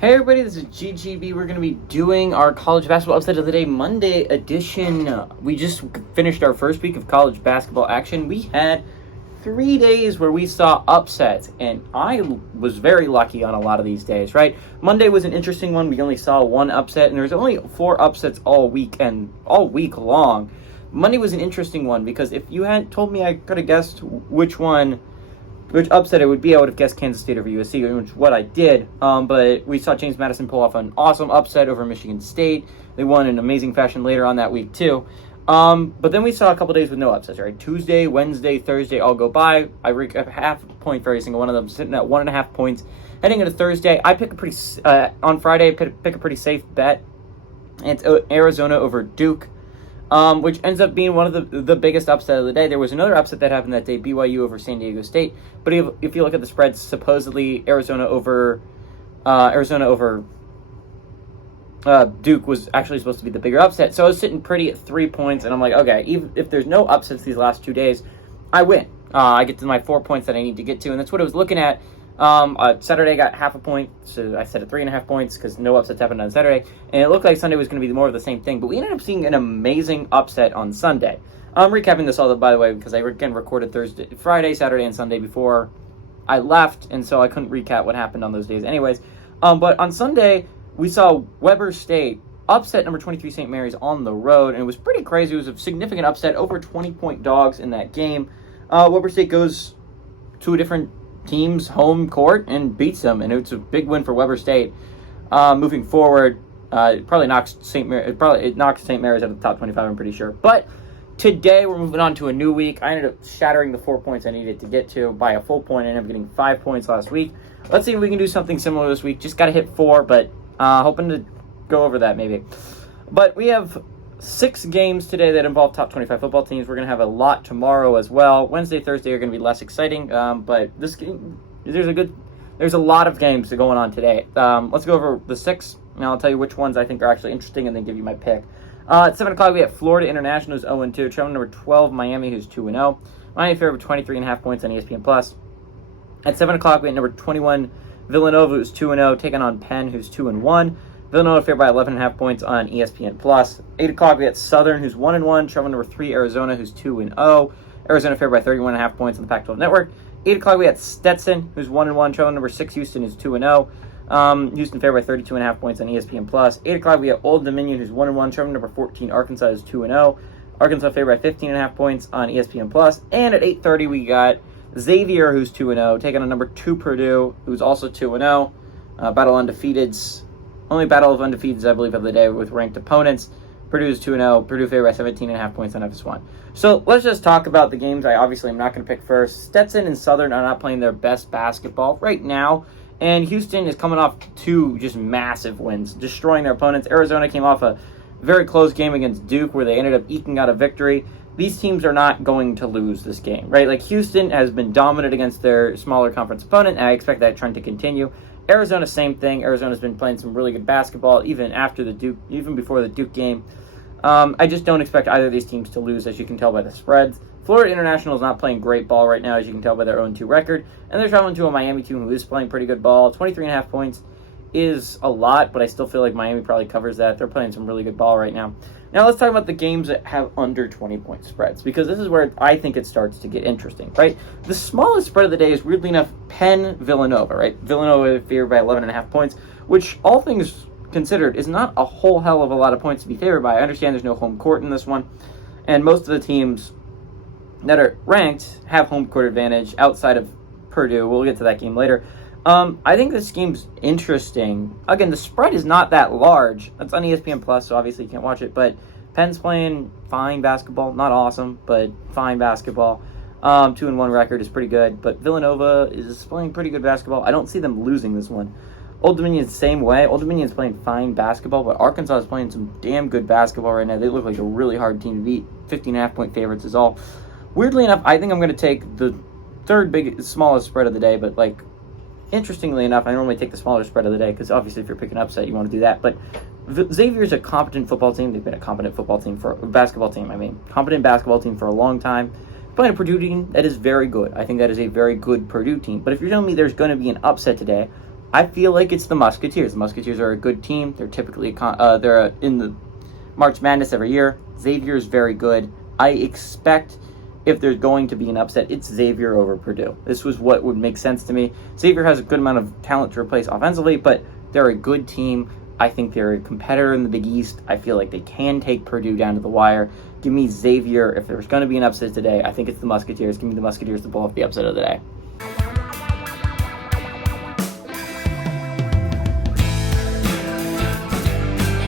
Hey everybody, this is GGB. We're going to be doing our college basketball upset of the day, Monday edition. We just finished our first week of college basketball action. We had 3 days where we saw upsets, and I was very lucky on a lot of these days, right? Monday was an interesting one. We only saw one upset, and there was only 4 upsets all week and all week long. Monday was an interesting one because if you had told me I could have guessed which upset it would be, I would have guessed Kansas State over USC, which is what I did. But we saw James Madison pull off an awesome upset over Michigan State. They won in amazing fashion later on that week, too. But then we saw a couple days with no upsets, right? Tuesday, Wednesday, Thursday all go by. I recap half a point for every single one of them, sitting at 1.5 points. Heading into Thursday, I pick on Friday, pick a pretty safe bet. It's Arizona over Duke. Which ends up being one of the biggest upset of the day. There was another upset that happened that day, BYU over San Diego State. But if you look at the spreads, supposedly Arizona over Duke was actually supposed to be the bigger upset. So I was sitting pretty at 3 points, and I'm like, okay, even if there's no upsets these last 2 days, I win. I get to my 4 points that I need to get to, and that's what I was looking at. Saturday got half a point, so I set at 3.5 points because no upsets happened on Saturday, and it looked like Sunday was going to be more of the same thing, but we ended up seeing an amazing upset on Sunday. I'm recapping this all, by the way, because I again recorded Friday, Saturday, and Sunday before I left, and so I couldn't recap what happened on those days anyways. But on Sunday, we saw Weber State upset number 23 St. Mary's on the road, and it was pretty crazy. It was a significant upset, over 20-point dogs in that game. Weber State goes to a different team's home court and beats them, and it's a big win for Weber State. Moving forward, it knocks St. Mary's out of the top 25, I'm pretty sure. But today we're moving on to a new week. I ended up shattering the 4 points I needed to get to by a full point. I ended up getting 5 points last week. Let's see if we can do something similar this week. Just got to hit 4, but hoping to go over that maybe. But we have 6 games today that involve top 25 football teams. We're going to have a lot tomorrow as well. Wednesday, Thursday are going to be less exciting, but this game, there's a lot of games going on today. Let's go over the 6, and I'll tell you which ones I think are actually interesting and then give you my pick. At 7 o'clock, we have Florida International, who's 0-2. Traveling number 12, Miami, who's 2-0. Miami favorite 23.5 points on ESPN+. At 7 o'clock, we have number 21, Villanova, who's 2-0, taking on Penn, who's 2-1. Villanova favored by 11.5 points on ESPN+. 8 o'clock, we got Southern, who's 1-1. Traveling number 3, Arizona, who's 2-0. Arizona favored by 31.5 points on the Pac-12 Network. 8 o'clock, we got Stetson, who's 1-1. Traveling number 6, Houston, who's 2-0. Houston favored by 32.5 points on ESPN+. 8 o'clock, we got Old Dominion, who's 1-1. Traveling number 14, Arkansas, who's 2-0. Arkansas favored by 15.5 points on ESPN+. And at 8:30, we got Xavier, who's 2-0, taking on number 2, Purdue, who's also 2-0. Battle undefeateds. Only battle of undefeateds, I believe, of the day with ranked opponents. Purdue is 2-0. Purdue favored by 17.5 points on FS1. So let's just talk about the games I obviously am not going to pick first. Stetson and Southern are not playing their best basketball right now. And Houston is coming off 2 just massive wins, destroying their opponents. Arizona came off a very close game against Duke where they ended up eking out a victory. These teams are not going to lose this game, right? Like, Houston has been dominant against their smaller conference opponent, and I expect that trend to continue. Arizona, same thing. Arizona's been playing some really good basketball, even before the Duke game. I just don't expect either of these teams to lose, as you can tell by the spreads. Florida International is not playing great ball right now, as you can tell by their 0-2 record, and they're traveling to a Miami team who is playing pretty good ball. 23.5 points is a lot, but I still feel like Miami probably covers that. They're playing some really good ball right now. Now let's talk about the games that have under 20-point spreads, because this is where I think it starts to get interesting, right? The smallest spread of the day is, weirdly enough, Penn-Villanova, right? Villanova favored by 11.5 points, which, all things considered, is not a whole hell of a lot of points to be favored by. I understand there's no home court in this one, and most of the teams that are ranked have home court advantage outside of Purdue. We'll get to that game later. I think this game's interesting. Again, the spread is not that large. It's on ESPN+, so obviously you can't watch it, but Penn's playing fine basketball. Not awesome, but fine basketball. 2-1 record is pretty good, but Villanova is playing pretty good basketball. I don't see them losing this one. Old Dominion is the same way. Old Dominion is playing fine basketball, but Arkansas is playing some damn good basketball right now. They look like a really hard team to beat. 15.5-point favorites is all. Weirdly enough, I think I'm going to take the smallest spread of the day, but interestingly enough, I normally take the smaller spread of the day because obviously if you're picking upset, you want to do that. But Xavier's a competent football team. They've been a competent basketball team for a long time. Playing a Purdue team that is very good. I think that is a very good Purdue team. But if you're telling me there's going to be an upset today, I feel like it's the Musketeers. The Musketeers are a good team. They're typically they're in the March Madness every year. Xavier is very good. I expect if there's going to be an upset, it's Xavier over Purdue. This was what would make sense to me. Xavier has a good amount of talent to replace offensively, but they're a good team. I think they're a competitor in the Big East. I feel like they can take Purdue down to the wire. Give me Xavier. If there's going to be an upset today, I think it's the Musketeers. Give me the Musketeers to pull off the upset of the day.